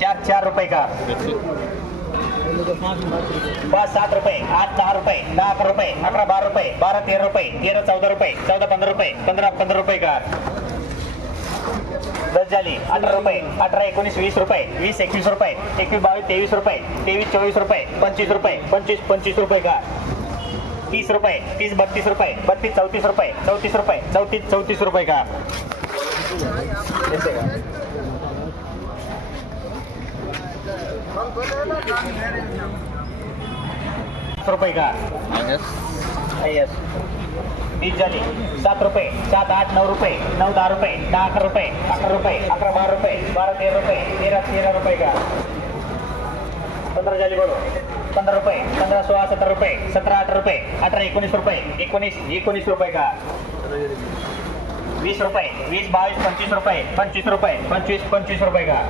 4 रुपये का, 5 7 रुपये, 8 10 रुपये, 10 11 रुपये, 11 12 रुपये, 12 13 रुपये, 13 14 रुपये, 14 15 रुपये, 15 रुपये का, 10 झाली, 18 रुपये, 18 19 20 रुपये, 20 21 रुपये, 21 22 23 रुपये, 23 24 रुपये, 25 रुपये, 25 रुपये का, 30 रुपये, 30 32 रुपये, 32 34 रुपये, 34 रुपये, 34 रुपये का, ऐसे का, 5 रुपये का, यस, 20 झाली, 7 रुपये, 7 8 9 रुपये, 9 10 रुपये, 10 11 रुपये, 11 रुपये, 11 12 रुपये, 12 13 रुपये, 13 रुपये का, 15 झाली बोलो, 15 रुपये, 15 16 17 रुपये, 17 18 रुपये, 18 19 रुपये, 19 रुपये का, 20 रुपये, 20 22 25 रुपये, 25 रुपये, 25 रुपये का,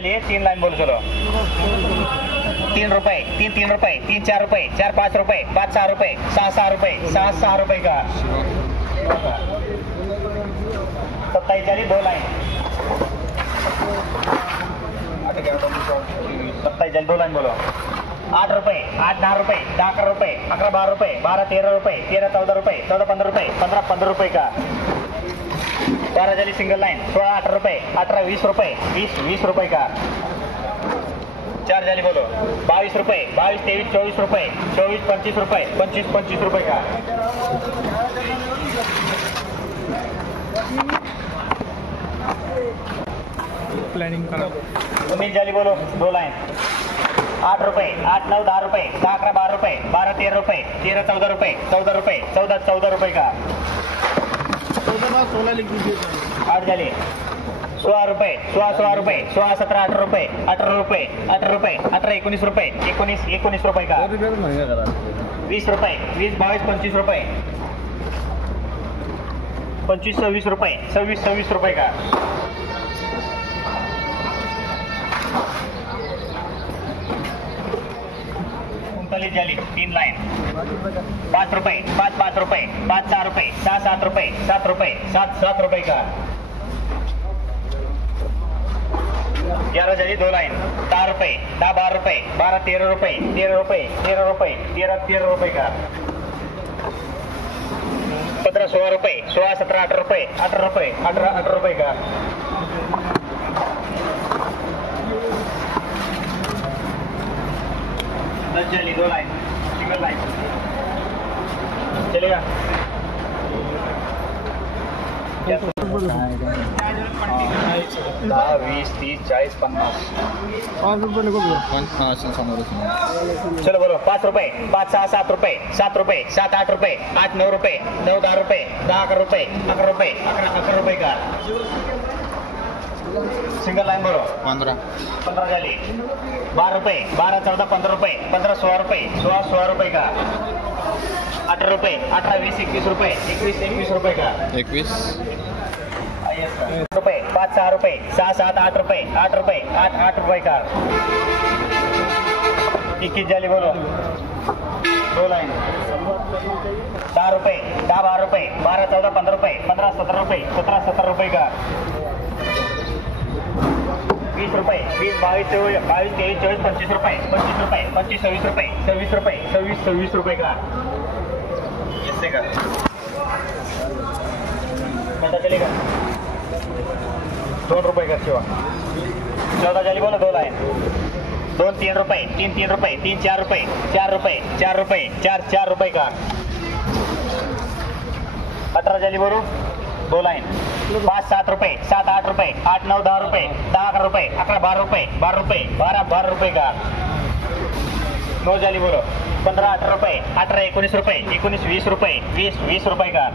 3 लाइन बोल चलो, 3 रुपये, 3 रुपये, 4 रुपये, 4 5 रुपये, 5 6 रुपये, 6 रुपये, 6 रुपये का, 27 झाली 2 लाइन, 27 झाली 2 लाइन बोलो, 8 रुपये, 8 10 रुपये, 10 11 रुपये, 11 12 रुपये, 12 13 रुपये, 13 14 रुपये, 14 15 रुपये, 15 रुपये का, 12 झाली सिंगल लाइन, 16 18 रुपये, 18 20 रुपये, 20 रुपये का, 4 झाली बोलो, 22 रुपये, 22 23 24 रुपये, 24 25 रुपये, 25 रुपये का, प्लॅनिंग करा. 19 झाली बोलो 2 लाइन, 8 रुपये, 8 9 10 रुपये, 10 11 12 रुपये, 12 13 रुपये, 13 14 रुपये, 14 रुपये, 14 रुपये का, 16 लिख दीजिए. 8 झाली, 16 रुपये, 16 रुपये, 16 17 18 रुपये, 18 रुपये, 18 रुपये, 18 19 रुपये, 19 रुपये का, 20 रुपये, 20 22 25 रुपये, 25 26 रुपये, 26 रुपये का, 39 झाली 3 लाइन, 5 रुपये, 5 रुपये, 5 6 रुपये, 6 7 रुपये, 7 रुपये, 7 रुपये का, 11 झाली 2 लाइन, 10 रुपये, 10 12 रुपये, 12 13 रुपये, 13 रुपये, 13 रुपये का, 15 16 रुपये, 16 17 18 रुपये, 18 रुपये, 18 रुपये का, 10 झाली 2 लाइन, सिंगल लाइन चलेगा, 10 20 30 40 50, 5 रुपये नको बोलू. चलो बोलो, 5 रुपये, 5 6 7 रुपये, 7 रुपये, 7 8 रुपये, 8 9 रुपये, 9 10 रुपये, 10 11 रुपये, 11 रुपये, 11 रुपये का, सिंगल लाइन बोलो, 15 झाली, 12 रुपये, 12 14 15 रुपये, 15 16 रुपये, 16 रुपये का, 18 रुपये, 18 20 21 रुपये, 21 रुपये का, 21 रुपये, 5 6 रुपये, 6 7 8 रुपये, 8 रुपये, 8 रुपये का, 21 झाली बोलो, 2 लाइन, 10 रुपये, 10 12 रुपये, 12 14 15 रुपये, 15 17 रुपये, 17 रुपये का, 20 रुपये, 20 22 23 24 25 रुपये, 25 रुपये, 25 26 रुपये, 26 रुपये का, इससे का पता चलेगा, 2 रुपये का सेवा, 14 झाली बोलो 2 लाइन, 2 3 रुपये, 3 रुपये, 3 4 रुपये, 4 रुपये, 4 रुपये का, 18 झाली बोलो 2 लाइन, 5 7 रुपये, 7 8 रुपये, 8 9 10 रुपये, 10 11 रुपये, 11 12 रुपये, 12 रुपये का, 9 झाली बोलो 15 18 रुपये, 18 19 रुपये, 19 20 रुपये, 20 रुपये का,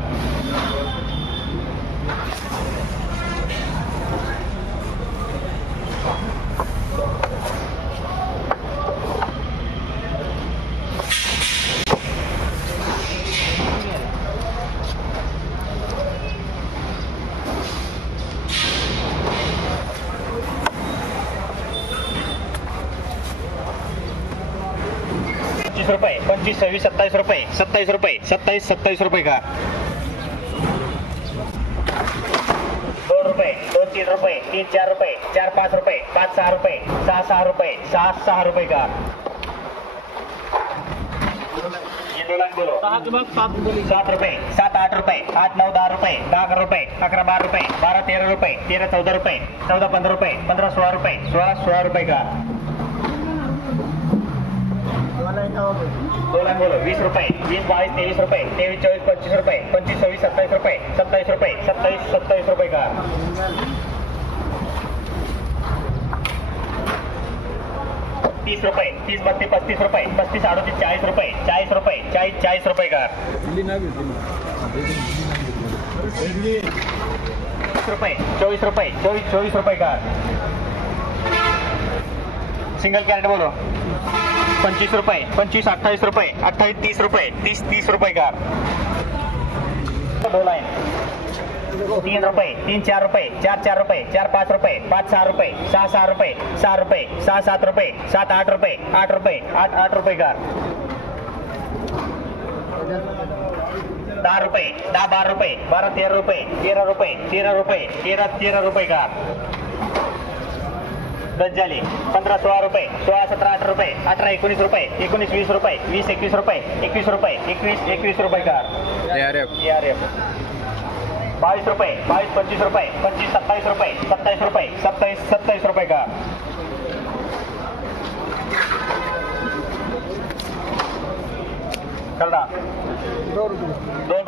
25 रुपये, 25 26 27 रुपये, 27 रुपये, 27 रुपये का, 3 रुपये 3 4 रुपये 4 5 रुपये 5 6 रुपये 6 6 रुपये 6 6 रुपये का ये 2 लाख बोलो 7 रुपये 7 रुपये 7 8 रुपये 8 9 10 रुपये 10 रुपये 11 12 रुपये 12 13 रुपये 13 14 रुपये 14 15 रुपये 15 16 रुपये 16 रुपये का 2 लाख बोलो 20 रुपये 20 22 23 रुपये 23 24 25 रुपये 25 26 27 रुपये 27 रुपये 27 रुपये का 30 रुपये 30 32 35 रुपये 35 38 40 रुपये 40 रुपये 40 रुपये का 24 रुपये 24 रुपये का सिंगल कैरेट बोलो 25 रुपये 25 28 रुपये 28 30 रुपये 30 रुपये का 2 लाइन 3 रुपये 3 4 रुपये 4 4 रुपये 4 5 रुपये 5 6 रुपये 6 6 रुपये 6 रुपये 6 7 रुपये 7 8 रुपये 8 रुपये 8 रुपये का 10 रुपये 10 12 रुपये 12 13 रुपये 13 रुपये 13 रुपये 13 रुपये का 10 झाले 15 16 रुपये 16 17 18 रुपये 18 19 रुपये 19 20 रुपये 20 21 रुपये 21 रुपये 21 रुपये का ARF 22 रुपये 22 25 रुपये 25 27 रुपये 27 रुपये 27 रुपये का कलडा 2 रुपये